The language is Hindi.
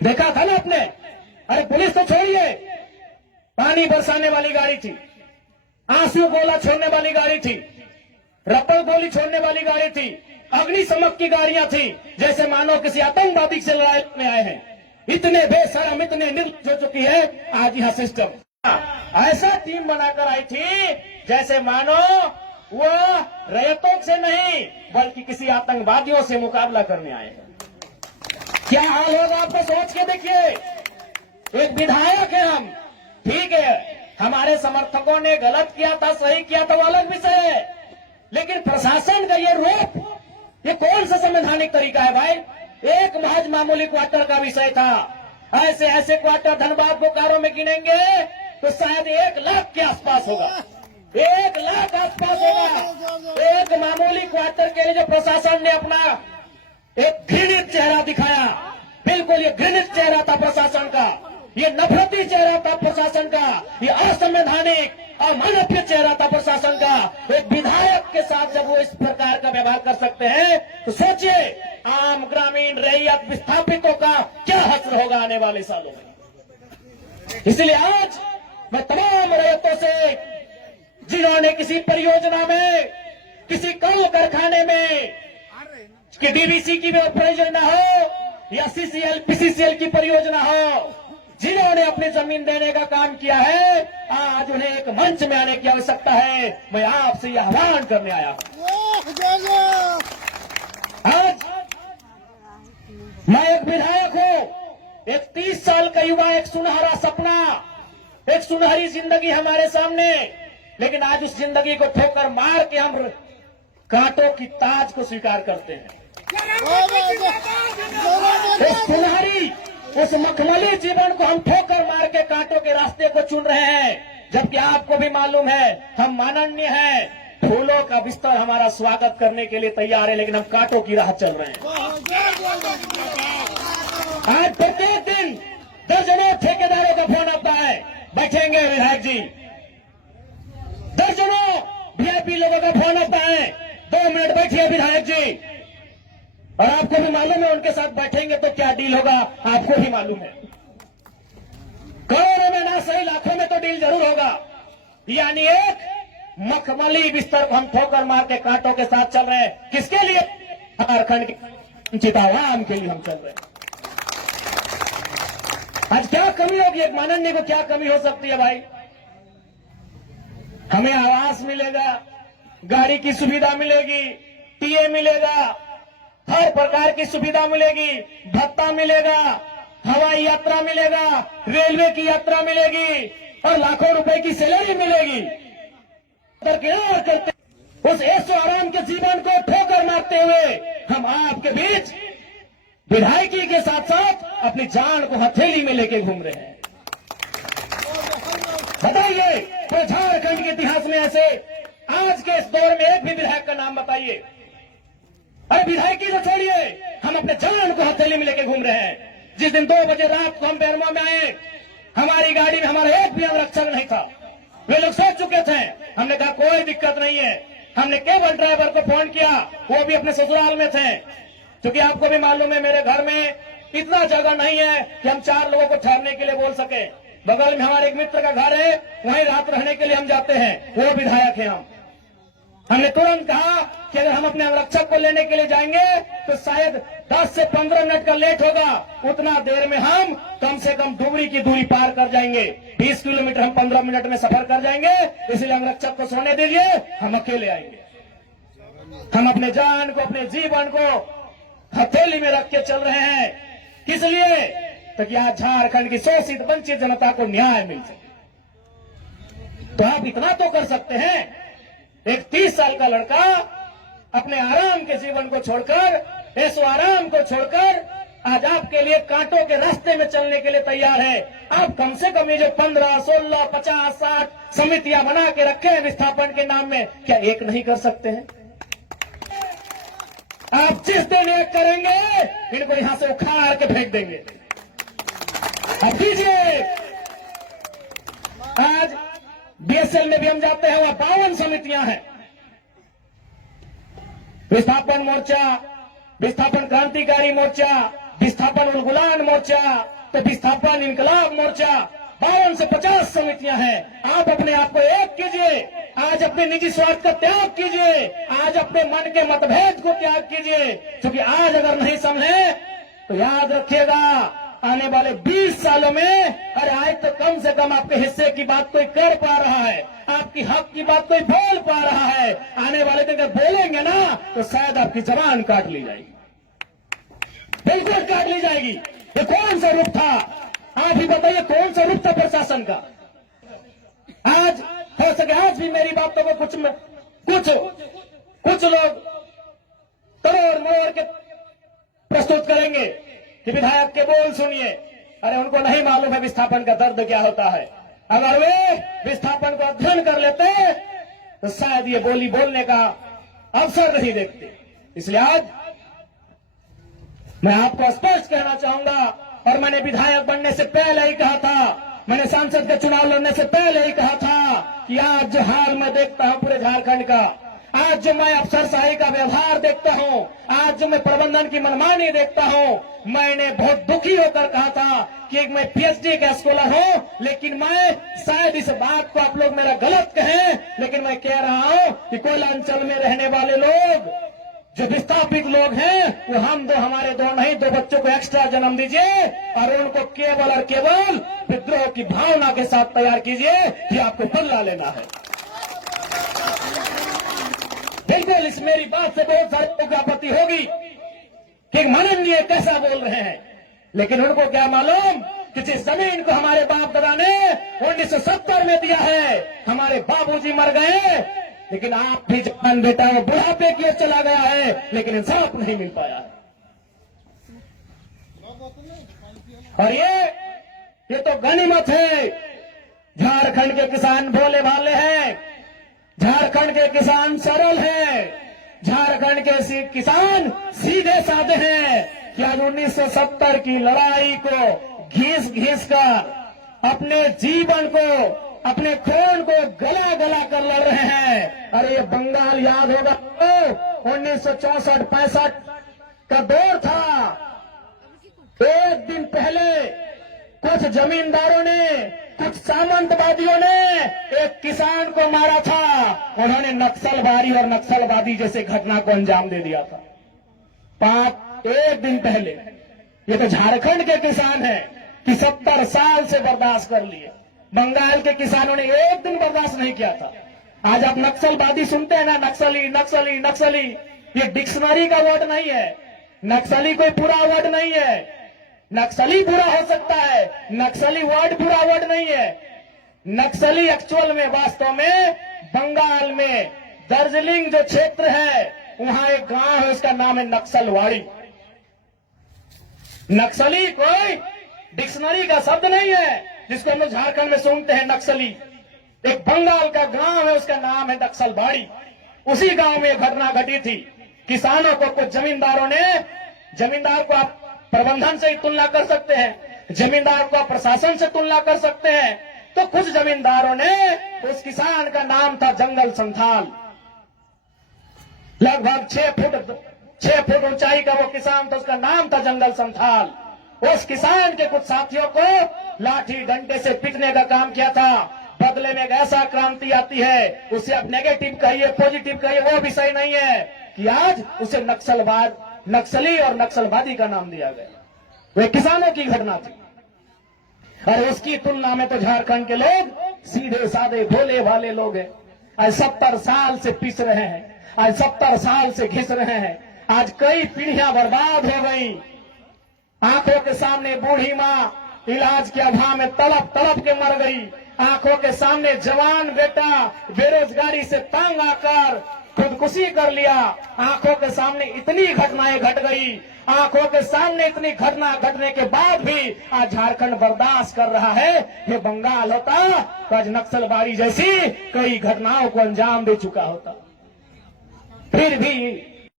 देखा था ना आपने? अरे पुलिस तो छोड़िए, पानी बरसाने वाली गाड़ी थी, आंसू गोला छोड़ने वाली गाड़ी थी, रबर गोली छोड़ने वाली गाड़ी थी, अग्निशमक की गाड़ियां थी, जैसे मानो किसी आतंकवादी से लड़ाई में आए हैं। इतने बेशरम, इतने निर्लज्ज हो चुकी है आज यह सिस्टम। ऐसा टीम बनाकर आई थी जैसे मानो वो रैयतों से नहीं बल्कि किसी आतंकवादियों से मुकाबला करने आए हैं। क्या हाल होगा आपको सोच के देखिए। एक विधायक है हम, ठीक है, हमारे समर्थकों ने गलत किया था, सही किया था, वो अलग विषय है, लेकिन प्रशासन का ये रूप, ये कौन सा संवैधानिक तरीका है भाई? एक महज मामूली क्वार्टर का विषय था। ऐसे ऐसे क्वार्टर धनबाद बोकारो में गिनेंगे तो शायद 1 लाख के आसपास होगा, 1 लाख आसपास होगा। एक मामूली क्वार्टर के लिए जो प्रशासन ने अपना एक घृणित चेहरा दिखाया, बिल्कुल ये घृणित चेहरा था प्रशासन का, ये नफरती चेहरा था प्रशासन का, ये असंवैधानिक अमानवीय चेहरा था प्रशासन का। एक विधायक के साथ जब वो इस प्रकार का व्यवहार कर सकते हैं तो सोचिए आम ग्रामीण रैयत विस्थापितों का क्या हश्र होगा आने वाले सालों में। इसलिए आज मैं तमाम रैयतों से जिन्होंने किसी परियोजना में, किसी कल कारखाने में कि डीवीसी की परियोजना हो या सीसीएल पीसीसीएल की परियोजना हो, जिन्होंने अपनी जमीन देने का काम किया है, आज उन्हें एक मंच में आने की आवश्यकता है। मैं आपसे यह आह्वान करने आया हूं। आज मैं एक विधायक हूं, एक 30 साल का युवा, एक सुनहरा सपना, एक सुनहरी जिंदगी हमारे सामने, लेकिन आज उस जिंदगी को ठोकर मार के हम कांटों की ताज को स्वीकार करते हैं। उस सुनहरी, उस मखमली जीवन को हम ठोकर मार के कांटों के रास्ते को चुन रहे हैं, जबकि आपको भी मालूम है हम माननीय हैं, फूलों का बिस्तर हमारा स्वागत करने के लिए तैयार है, लेकिन हम कांटों की राह चल रहे हैं। आज प्रत्येक दिन दर्जनों ठेकेदारों का फोन आता है, बैठेंगे विधायक जी, दर्जनों वीआईपी लोगों का फोन आता है, 2 मिनट बैठिए विधायक जी, और आपको भी मालूम है उनके साथ बैठेंगे तो क्या डील होगा, आपको भी मालूम है। करोड़ों में ना सही लाखों में तो डील जरूर होगा। यानी एक मखमली बिस्तर को हम ठोकर मार के कांटों के साथ चल रहे हैं। किसके लिए? झारखंड के वंचित आवाम के लिए हम चल रहे हैं। आज क्या कमी होगी? एक माननीय को क्या कमी हो सकती है भाई? हमें आवास मिलेगा, गाड़ी की सुविधा मिलेगी, टीए मिलेगा, हर प्रकार की सुविधा मिलेगी, भत्ता मिलेगा, हवाई यात्रा मिलेगा, रेलवे की यात्रा मिलेगी और लाखों रुपए की सैलरी मिलेगी। करते उस ऐशो आराम के जीवन को ठोकर मारते हुए हम आपके बीच विधायकी के साथ साथ अपनी जान को हथेली में लेके घूम रहे हैं। बताइए तो झारखंड के इतिहास में ऐसे आज के इस दौर में एक भी विधायक का नाम बताइए। अरे विधायकी तो छोड़िए, हम अपने जान को हथेली में लेके घूम रहे हैं। जिस दिन 2 बजे रात को हम बेरवा में आए, हमारी गाड़ी में हमारा एक भी अंगरक्षक नहीं था। वे लोग सोच चुके थे, हमने कहा कोई दिक्कत नहीं है। हमने केवल ड्राइवर को फोन किया, वो भी अपने ससुराल में थे, क्योंकि आपको भी मालूम है मेरे घर में इतना जगह नहीं है कि हम 4 लोगों को ठहरने के लिए बोल सके। बगल में हमारे एक मित्र का घर है, वहीं रात रहने के लिए हम जाते हैं, वो विधायक है। हमने तुरंत कहा कि अगर हम अपने अंगरक्षक को लेने के लिए जाएंगे तो शायद 10 से 15 मिनट का लेट होगा, उतना देर में हम कम से कम डुबरी की दूरी पार कर जाएंगे। 20 किलोमीटर हम 15 मिनट में सफर कर जाएंगे, इसलिए अंगरक्षक को सोने दीजिए, हम अकेले आएंगे। हम अपने जान को, अपने जीवन को हथेली में रख के चल रहे हैं। किस लिए? ताकि आज झारखंड की शोषित वंचित जनता को न्याय मिल सके। तो आप इतना तो कर सकते हैं, एक 30 साल का लड़का अपने आराम के जीवन को छोड़कर, ऐसो आराम को छोड़कर आज आपके लिए कांटों के रास्ते में चलने के लिए तैयार है। आप कम से कम ये जो 15, 16, 50, 60 समितियां बना के रखे हैं विस्थापन के नाम में, क्या एक नहीं कर सकते हैं? आप जिस दिन एक करेंगे इनको यहां से उखाड़ के फेंक देंगे। अब कीजिए। आज बीएसएल में भी हम जाते हैं, वहां 52 समितियां हैं। विस्थापन मोर्चा, विस्थापन क्रांतिकारी मोर्चा, विस्थापन उलगुलान मोर्चा, तो विस्थापन इनकलाब मोर्चा, 52 से 50 समितियां हैं। आप अपने आप को एक कीजिए, आज अपने निजी स्वार्थ का त्याग कीजिए, आज अपने मन के मतभेद को त्याग कीजिए, क्योंकि आज अगर नहीं समझे तो याद रखिएगा आने वाले 20 सालों में, अरे आज तो कम से कम आपके हिस्से की बात कोई कर पा रहा है, आपकी हक की बात कोई बोल पा रहा है, आने वाले दिन जब बोलेंगे ना तो शायद आपकी जबान काट ली जाएगी, बिल्कुल काट ली जाएगी। ये कौन सा रूप था? आप ही बताइए, कौन सा रूप था प्रशासन का? आज हो सके आज भी मेरी बातों को कुछ लोग तोड़ मोड़ के प्रस्तुत करेंगे कि विधायक के बोल सुनिए। अरे उनको नहीं मालूम है विस्थापन का दर्द क्या होता है। अगर वे विस्थापन को अध्ययन कर लेते तो शायद ये बोली बोलने का अवसर नहीं देखते। इसलिए आज मैं आपको स्पष्ट कहना चाहूंगा, और मैंने विधायक बनने से पहले ही कहा था, मैंने सांसद का चुनाव लड़ने से पहले ही कहा था कि आज जो हाल मैं देखता हूं पूरे झारखंड का, आज जो मैं अफसरशाही का व्यवहार देखता हूं, आज जो मैं प्रबंधन की मनमानी देखता हूं, मैंने बहुत दुखी होकर कहा था कि मैं पीएचडी का स्कॉलर हूं, लेकिन मैं शायद इस बात को आप लोग मेरा गलत कहें, लेकिन मैं कह रहा हूं कि कोयला अंचल में रहने वाले लोग जो विस्थापित लोग हैं, वो हम दो हमारे दो नहीं, 2 बच्चों को एक्स्ट्रा जन्म दीजिए और उनको केवल और केवल विद्रोह की भावना के साथ तैयार कीजिए कि आपको बदला लेना है। बिल्कुल इस मेरी बात से बहुत सारे लोगों को आपत्ति होगी कि माननीय कैसा बोल रहे हैं, लेकिन उनको क्या मालूम कि जिस जमीन को हमारे बाप दादा ने 1970 में दिया है, हमारे बाबूजी मर गए, लेकिन आप भी जवान बेटा वो बुढ़ापे की ओर चला गया है, लेकिन इंसाफ नहीं मिल पाया। और ये तो गनीमत है। झारखंड के किसान भोले भाले हैं, झारखंड के किसान सरल हैं, झारखंड के किसान सीधे साधे हैं कि आज 1970 की लड़ाई को घिस घिस कर अपने जीवन को, अपने खून को गला गला कर लड़ रहे हैं। अरे ये बंगाल याद होगा तो 1964-65 का दौर था। एक दिन पहले कुछ जमींदारों ने, कुछ सामंतवादियों ने एक किसान को मारा था। उन्होंने नक्सलबारी और नक्सलवादी जैसे घटना को अंजाम दे दिया था। एक दिन पहले। ये तो झारखंड के किसान हैं कि 70 साल से बर्दाश्त कर लिए। बंगाल के किसानों ने एक दिन बर्दाश्त नहीं किया था। आज आप नक्सलवादी सुनते हैं ना, नक्सली नक्सली नक्सली, ये डिक्शनरी का वर्ड नहीं है। नक्सली कोई पूरा वर्ड नहीं है। नक्सली बुरा हो सकता है, नक्सली वर्ड बुरा वर्ड नहीं है। नक्सली एक्चुअल में, वास्तव में बंगाल में दार्जिलिंग जो क्षेत्र है, वहां एक गांव है, उसका नाम है नक्सलवाड़ी। नक्सली कोई डिक्शनरी का शब्द नहीं है जिसको हम लोग झारखंड में सुनते हैं नक्सली। एक बंगाल का गांव है, उसका नाम है नक्सलबाड़ी। उसी गांव में घटना घटी थी। किसानों को कुछ जमींदारों ने, जमींदार को आप प्रबंधन से ही तुलना कर सकते हैं, जमींदार को आप प्रशासन से तुलना कर सकते हैं, तो कुछ जमींदारों ने, उस किसान का नाम था जंगल संथाल। लगभग 6 फुट ऊंचाई का वो किसान था, उसका नाम था जंगल संथाल। उस किसान के कुछ साथियों को लाठी डंडे से पीटने का काम किया था। बदले में एक ऐसा क्रांति आती है, उसे आप नेगेटिव कहिए, पॉजिटिव कहिए, वो विषय नहीं है कि आज उसे नक्सली और नक्सलवादी का नाम दिया गया। वे किसानों की घटना थी। और उसकी तुलना में तो झारखंड के लोग सीधे साधे भोले भाले लोग हैं। आज 70 साल से पिस रहे हैं, आज 70 साल से घिस रहे हैं। आज कई पीढ़ियां बर्बाद हो गई। आंखों के सामने बूढ़ी माँ इलाज के अभाव में तड़प तड़प के मर गई। आंखों के सामने जवान बेटा बेरोजगारी से तंग आकर खुदकुशी कर लिया। आंखों के सामने इतनी घटनाएं घट गई। आंखों के सामने इतनी घटना घटने के बाद भी आज झारखंड बर्दाश्त कर रहा है। ये बंगाल होता तो आज नक्सलबाड़ी जैसी कई घटनाओं को अंजाम दे चुका होता। फिर भी